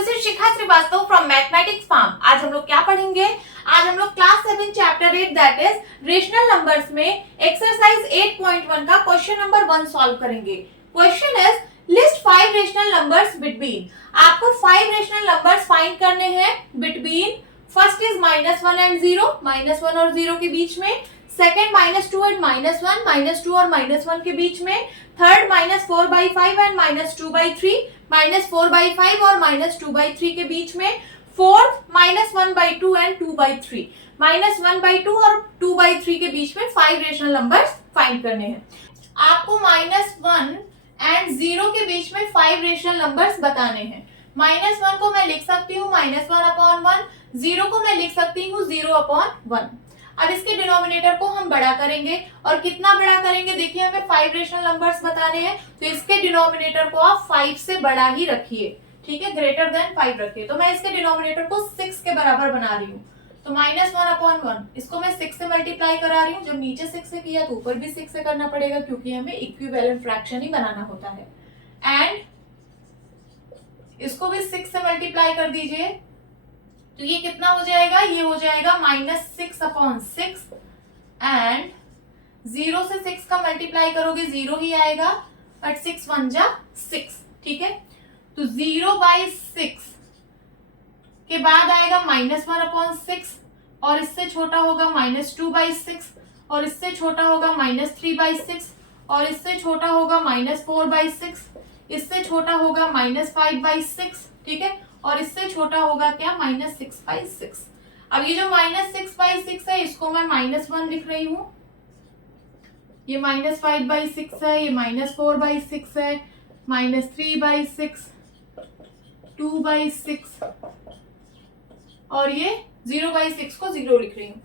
This is Shikha Srivastava from mathematics farm. आज हम लोग क्या पढ़ेंगे? आज हम लोग class 7 chapter 8 that is rational numbers में एक्सरसाइज 8.1 का क्वेश्चन नंबर 1 सॉल्व करेंगे। Question is list 5 rational numbers between. आपको 5 रेशनल नंबर्स फाइंड करने हैं बिटवीन। फर्स्ट इज -1 एंड 0, -1 और 0 के बीच में। सेकेंड -2 एंड -1, -2 और -1 के बीच में। थर्ड -4/5 एंड -2/3, -4/5 और -2/3 के बीच में। फोर्थ -1/2 एंड 2/3, -1/2 और 2/3 के बीच में 5 रेशनल नंबर्स फाइंड करने हैं। आपको -1 एंड 0 के बीच में 5 रेशनल नंबर्स बताने हैं। -1 को मैं लिख सकती हूँ -1/1, 0 को मैं लिख सकती हूँ 0/1। अब इसके डिनोमिनेटर को हम बड़ा करेंगे, और कितना बड़ा करेंगे? देखिए, हमें 5 रेशनल नंबर्स बताने हैं, तो इसके डिनोमिनेटर को आप 5 से बड़ा ही रखिए, ठीक है, ग्रेटर देन 5 रखिए। तो मैं इसके डिनोमिनेटर को 6 के बराबर बना रही हूँ। तो -1/1 इसको मैं 6 से मल्टीप्लाई करा रही हूँ। जब नीचे 6 से किया तो ऊपर भी 6 से करना पड़ेगा, क्योंकि हमें इक्विवेलेंट फ्रैक्शन ही बनाना होता है। एंड इसको भी 6 से मल्टीप्लाई कर दीजिए, तो ये कितना हो जाएगा? ये हो जाएगा -6/6। एंड 0 से 6 का मल्टीप्लाई करोगे 0 ही आएगा, बट 6 1 जा 6, ठीक है। तो 0/6 के बाद आएगा -1/6, और इससे छोटा होगा -2/6, और इससे छोटा होगा -3/6, और इससे छोटा होगा -4/6, इससे छोटा होगा -5/6, ठीक है, और इससे छोटा होगा क्या? -6/6। अब ये जो -6/6 है, इसको मैं -1 लिख रही हूं। ये -5/6 है, ये -4/6 है, -3/6, 2/6, और ये 0/6 को 0 लिख रही हूँ।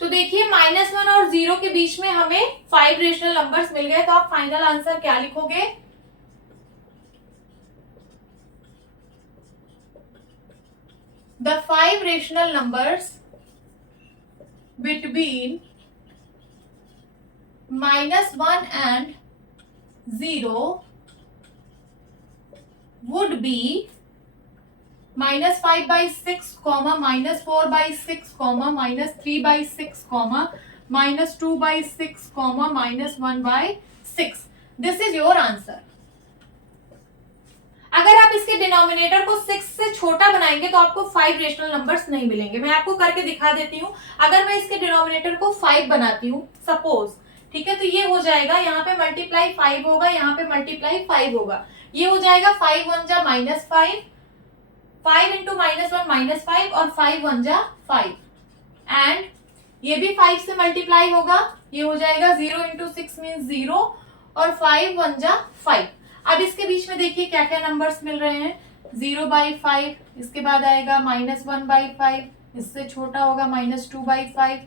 तो देखिए, -1 और 0 के बीच में हमें 5 रेशनल नंबर्स मिल गए। तो आप फाइनल आंसर क्या लिखोगे? The 5 rational numbers between -1 and 0 would be -5/6, -4/6, -3/6, -2/6, -1/6। This is your answer. अगर आप इसके डिनोमिनेटर को 6 से छोटा बनाएंगे तो आपको 5 रेशनल नंबर्स नहीं मिलेंगे। मैं आपको करके दिखा देती हूँ। अगर मैं इसके डिनोमिनेटर को 5 बनाती हूँ सपोज, ठीक है, तो ये हो जाएगा, यहाँ पे मल्टीप्लाई 5 होगा, यहाँ पे मल्टीप्लाई 5 होगा। ये हो जाएगा 5 1 जा -5, 5 इंटू -1 -5, और 5 1 जा 5। एंड ये भी 5 से मल्टीप्लाई होगा, ये हो जाएगा 0 इंटू 6 मीन्स 0, और 5 1 जा 5। अब इसके बीच में देखिए क्या क्या नंबर्स मिल रहे हैं। 0/5, इसके बाद आएगा -1/5, इससे छोटा होगा -2/5,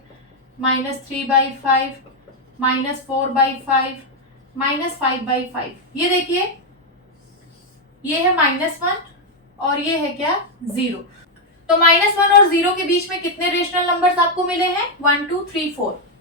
-3/5, -4/5, -5/5। ये देखिए, ये है -1 और ये है क्या? 0। तो -1 और 0 के बीच में कितने रेशनल नंबर्स आपको मिले हैं? 1 2 3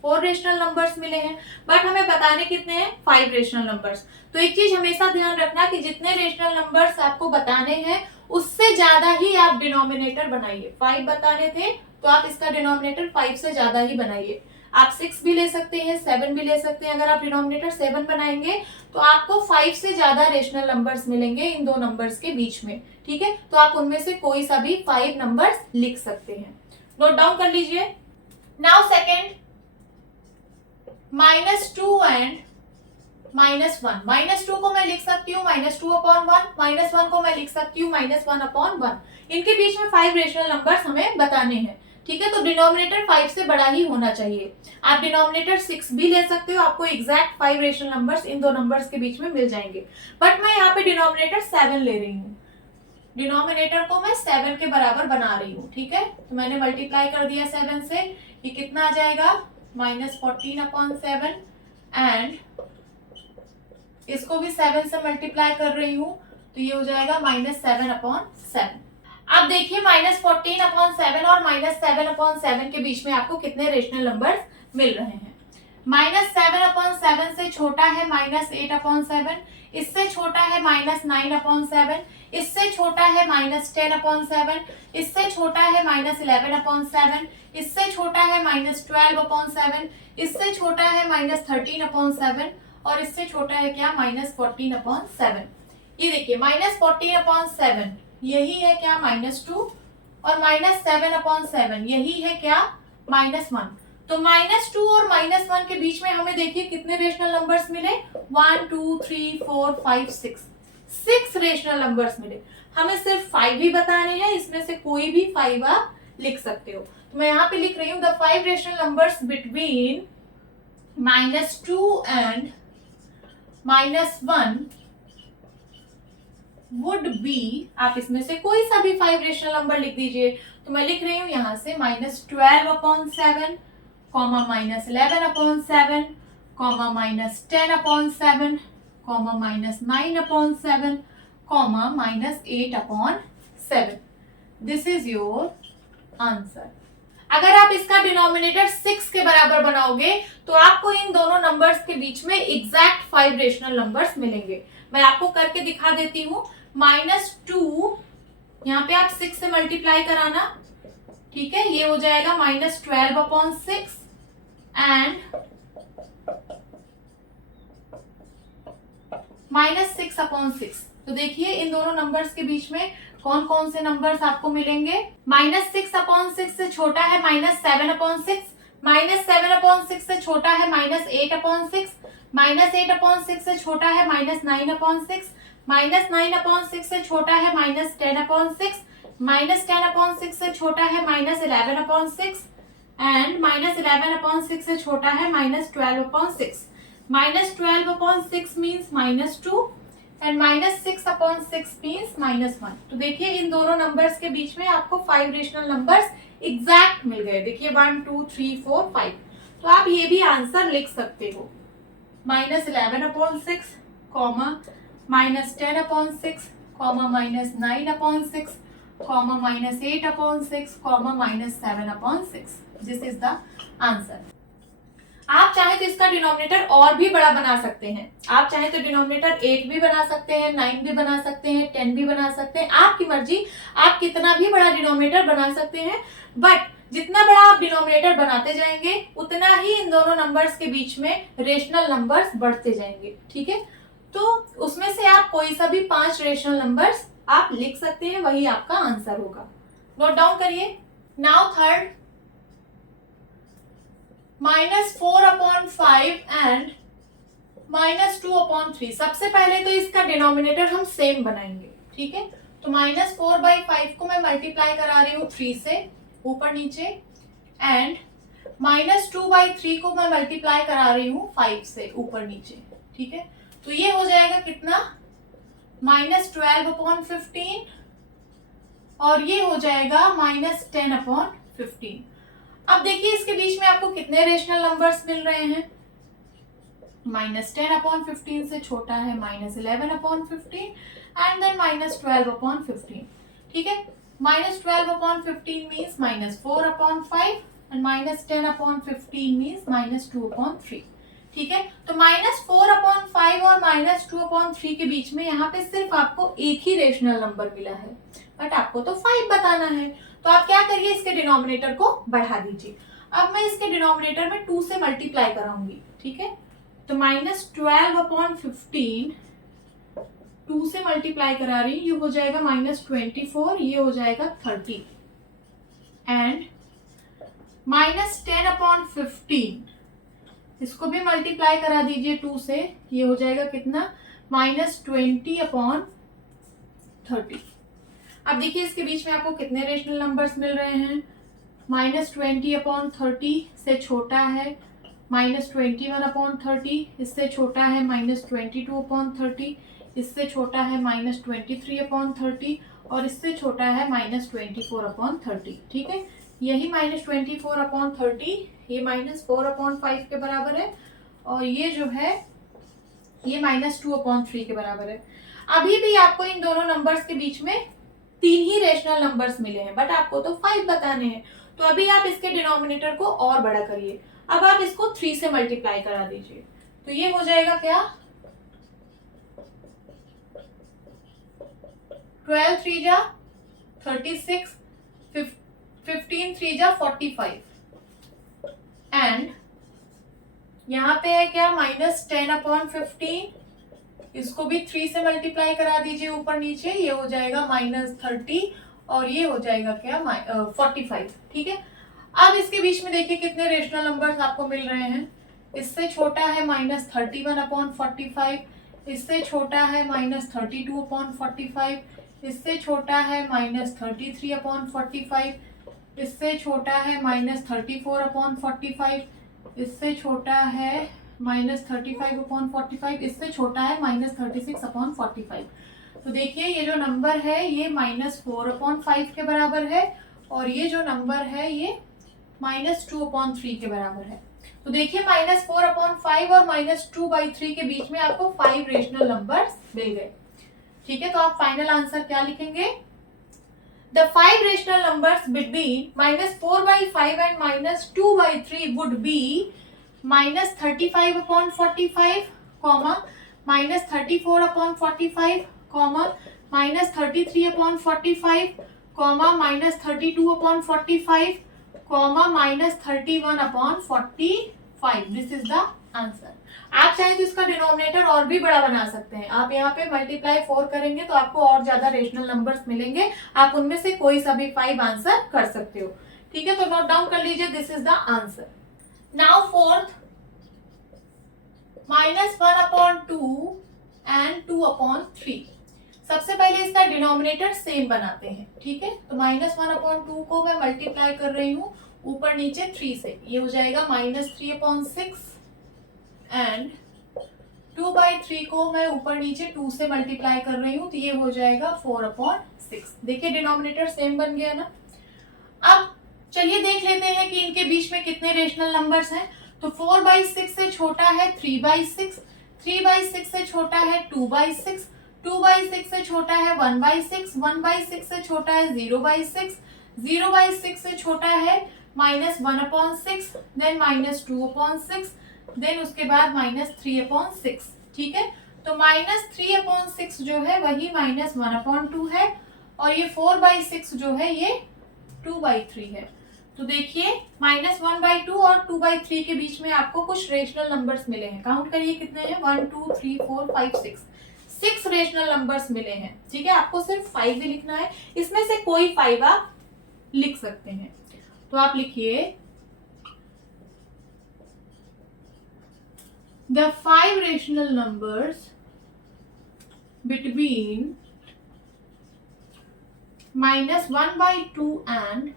4 रेशनल नंबर्स मिले हैं। बट हमें बताने कितने हैं? 5 रेशनल नंबर्स। तो एक चीज हमेशा ध्यान रखना कि जितने रेशनल नंबर्स आपको बताने हैं उससे ज्यादा ही आप डिनोमिनेटर बनाइए। 5 बताने थे तो आप इसका डिनोमिनेटर 5 से ज्यादा ही बनाइए। आप 6 भी ले सकते हैं, 7 भी ले सकते हैं। अगर आप डिनोमिनेटर 7 बनाएंगे तो आपको 5 से ज्यादा रेशनल नंबर्स मिलेंगे इन दो नंबर्स के बीच में, ठीक है। तो आप उनमें से कोई सा भी 5 नंबर्स लिख सकते हैं। नोट डाउन कर लीजिए। Now second, -2 and -1। -2 को मैं लिख सकती हूँ -2/1, -1 को मैं लिख सकती हूँ -1/1। इनके बीच में 5 रेशनल नंबर्स हमें बताने हैं, ठीक है। तो डिनोमिनेटर 5 से बड़ा ही होना चाहिए। आप डिनोमिनेटर 6 भी ले सकते हो, आपको एग्जैक्ट 5 रेशनल नंबर्स इन दो नंबर्स के बीच में मिल जाएंगे। बट मैं यहाँ पे डिनोमिनेटर 7 ले रही हूँ। डिनोमिनेटर को मैं 7 के बराबर बना रही हूँ, ठीक है। तो मैंने मल्टीप्लाई कर दिया 7 से, ये कितना आ जाएगा? -14/7। एंड इसको भी 7 से मल्टीप्लाई कर रही हूँ, तो ये हो जाएगा -7/7। अब देखिए, -14/7 और -7/7 के बीच में आपको कितने रेशनल नंबर्स मिल रहे हैं? -7/7 से छोटा है -8/7, इससे छोटा है -9/7, इससे छोटा है -10/7, इससे छोटा है -11/7, इससे छोटा है -12/7, इससे छोटा है -13/7 और इससे छोटा है क्या -14/7। ये देखिए -14/7 यही है क्या -2 और -7/7 यही है क्या -1। तो -2 और -1 के बीच में हमें देखिए कितने रेशनल नंबर्स मिले 1 2 3 4 5 6 रेशनल नंबर्स मिले। हमें सिर्फ 5 ही बताने हैं, इसमें से कोई भी 5 आप लिख सकते हो। तो मैं यहाँ पे लिख रही हूँ the 5 rational numbers between -2 and -1 would be, आप इसमें से कोई सा भी 5 रेशनल नंबर लिख दीजिए। तो मैं लिख रही हूँ यहाँ से -12/7, -11/7, -10/7, -9/7, -8/7। This is your answer. अगर आप इसका डिनोमिनेटर 6 के बराबर बनाओगे तो आपको इन दोनों नंबर्स के बीच में एग्जैक्ट 5 रेशनल नंबर्स मिलेंगे। मैं आपको करके दिखा देती हूँ। -2 यहाँ पे आप 6 से मल्टीप्लाई कराना, ठीक है, ये हो जाएगा -12/6 एंड -6/6। तो देखिए इन दोनों नंबर्स के बीच में कौन कौन से नंबर्स आपको मिलेंगे। -6/6 से छोटा है -7/6, -7/6 से छोटा है -8/6, -8/6 से छोटा है -9/6, -9/6 से छोटा है -10/6, -10/6 से छोटा है -11/6 एंड -11/6 से छोटा है -12/6। -12/6 मीन्स -2 एंड -6/6 मीन्स -1। तो देखिए इन दोनों नंबर्स के बीच में आपको 5 रेशनल नंबर्स एग्जैक्ट मिल गए। देखिए 1 2 3 4 5। तो आप ये भी आंसर लिख सकते हो -11/6, -10/6, -9/6, -8/6, -7/6। This is the answer. आप चाहे तो इसका डिनोमिनेटर और भी बड़ा बना सकते हैं। आप चाहे तो डिनोमिनेटर 8 भी बना सकते हैं, 9 भी बना सकते हैं, 10 भी बना सकते हैं, आपकी मर्जी। आप कितना भी बड़ा डिनोमिनेटर बना सकते हैं, बट जितना बड़ा आप डिनोमिनेटर बनाते जाएंगे उतना ही इन दोनों नंबर्स के बीच में रेशनल नंबर्स बढ़ते जाएंगे, ठीक है। तो उसमें से आप कोई सा भी 5 रेशनल नंबर्स आप लिख सकते हैं, वही आपका आंसर होगा। नोट डाउन करिए। Now third, -4/5 and -2/3। सबसे पहले तो इसका डिनोमिनेटर हम सेम बनाएंगे, ठीक है। तो -4/5 को मैं मल्टीप्लाई करा रही हूँ 3 से ऊपर नीचे एंड -2/3 को मैं मल्टीप्लाई करा रही हूँ 5 से ऊपर नीचे, ठीक है। तो ये हो जाएगा कितना -12/15 और ये हो जाएगा -10/15। अब देखिए इसके बीच में आपको कितने रेशनल नंबर्स मिल रहे हैं। -10/15 से छोटा है -11/15 एंड देन -12/15, ठीक है। -12/15 मीन्स -4/5 एंड -10/15 मीन्स -2/3, ठीक है। तो -4/5 और -2/3 के बीच में यहाँ पे सिर्फ आपको एक ही रेशनल नंबर मिला है, बट आपको तो 5 बताना है। तो आप क्या करिए, इसके डिनोमिनेटर को बढ़ा दीजिए। अब मैं इसके डिनोमिनेटर में 2 से मल्टीप्लाई कराऊंगी, ठीक है। तो -12/15 2 से मल्टीप्लाई करा रही, ये हो जाएगा -24, ये हो जाएगा 30 एंड -10/15 इसको भी मल्टीप्लाई करा दीजिए 2 से, ये हो जाएगा कितना -20/30। अब देखिए इसके बीच में आपको कितने रेशनल नंबर्स मिल रहे हैं। -20/30 से छोटा है -21/30, इससे छोटा है -22/30, इससे छोटा है -23/30 और इससे छोटा है -24/30, ठीक है। यही -24/30 ये -4/5 के बराबर है और ये जो है ये -2/3 के बराबर है। अभी भी आपको इन दोनों नंबर्स के बीच में 3 ही रेशनल नंबर्स मिले हैं, बट आपको तो 5 बताने हैं। तो अभी आप इसके डिनोमिनेटर को और बड़ा करिए। अब आप इसको 3 से मल्टीप्लाई करा दीजिए, तो ये हो जाएगा क्या 12 3 जा 36, 15 3 जा 45 एंड यहाँ पे है क्या -10/15, इसको भी 3 से मल्टीप्लाई करा दीजिए ऊपर नीचे, ये हो जाएगा -30 और ये हो जाएगा क्या 45। ठीक है, अब इसके बीच में देखिए कितने रेशनल नंबर्स आपको मिल रहे हैं। इससे छोटा है -31/45, इससे छोटा है -32/45, इससे छोटा है -33/45, इससे छोटा है -34/45, इससे छोटा है -35/45, इससे छोटा है -36/45। तो देखिए ये जो नंबर है ये -4/5 के बराबर है और ये जो नंबर है ये -2/3 के बराबर है। तो देखिए -4/5 और -2/3 के बीच में आपको 5 रेशनल नंबर्स मिल गए। ठीक है, तो आप फाइनल आंसर क्या लिखेंगे? The 5 rational numbers between -4/5 and -2/3 would be -35/45, -34/45, -33/45, -32/45, -31/45। This is the answer. आप चाहें तो इसका डिनोमिनेटर और भी बड़ा बना सकते हैं। आप यहाँ पे मल्टीप्लाई 4 करेंगे तो आपको और ज्यादा रेशनल नंबर्स मिलेंगे, आप उनमें से कोई सा भी 5 आंसर कर सकते हो। ठीक है, तो नोट डाउन कर लीजिए, this is the answer. Now fourth, -1/2 and 2/3। सबसे पहले इसका डिनोमिनेटर सेम बनाते हैं। ठीक है, तो -1/2 को मैं मल्टीप्लाई कर रही हूँ ऊपर नीचे 3 से, ये हो जाएगा -3/6 एंड 2/3 को मैं ऊपर नीचे 2 से मल्टीप्लाई कर रही हूँ तो ये हो जाएगा 4/6। देखिए डिनोमिनेटर सेम बन गया ना। अब चलिए देख लेते हैं कि इनके बीच में कितने रेशनल नंबर्स हैं। तो 4/6 से छोटा है 3/6, 3/6 से छोटा है 2/6, 2/6 से छोटा है 1/6, 1/6 से छोटा है 0/6, 0/6 से छोटा है -1/6, देन -2/6, देन उसके बाद -3/6। ठीक है, तो -3/6 जो है वही -1/2 है और ये 4/6 जो है ये 2/3 है। तो देखिए -1/2 और 2/3 के बीच में आपको कुछ रेशनल नंबर्स मिले हैं। काउंट करिए कितने हैं, 1 2 3 4 5 6 रेशनल नंबर्स मिले हैं। ठीक है, आपको सिर्फ 5 ही लिखना है, इसमें से कोई 5 आप लिख सकते हैं। तो आप लिखिए the 5 rational numbers between -1/2 and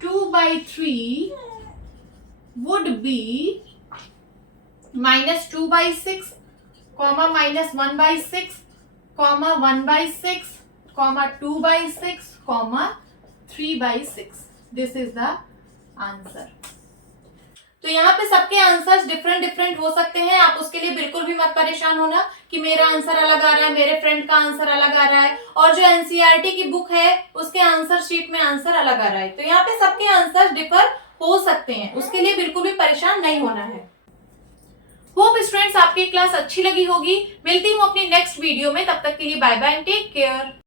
2/3 would be -2/6, -1/6, -1/6, -2/6, -3/6। This is the answer. तो यहाँ पे सबके आंसर्स डिफरेंट हो सकते हैं, आप उसके लिए बिल्कुल भी मत परेशान होना कि मेरा आंसर अलग आ रहा है, मेरे फ्रेंड का आंसर अलग आ रहा है और जो एनसीईआरटी की बुक है उसके आंसर शीट में आंसर अलग आ रहा है। तो यहाँ पे सबके आंसर डिफर हो सकते हैं, उसके लिए बिल्कुल भी परेशान नहीं होना है। होप स्टूडेंट्स आपकी क्लास अच्छी लगी होगी। मिलती हूँ अपनी नेक्स्ट वीडियो में, तब तक के लिए bye bye and take care.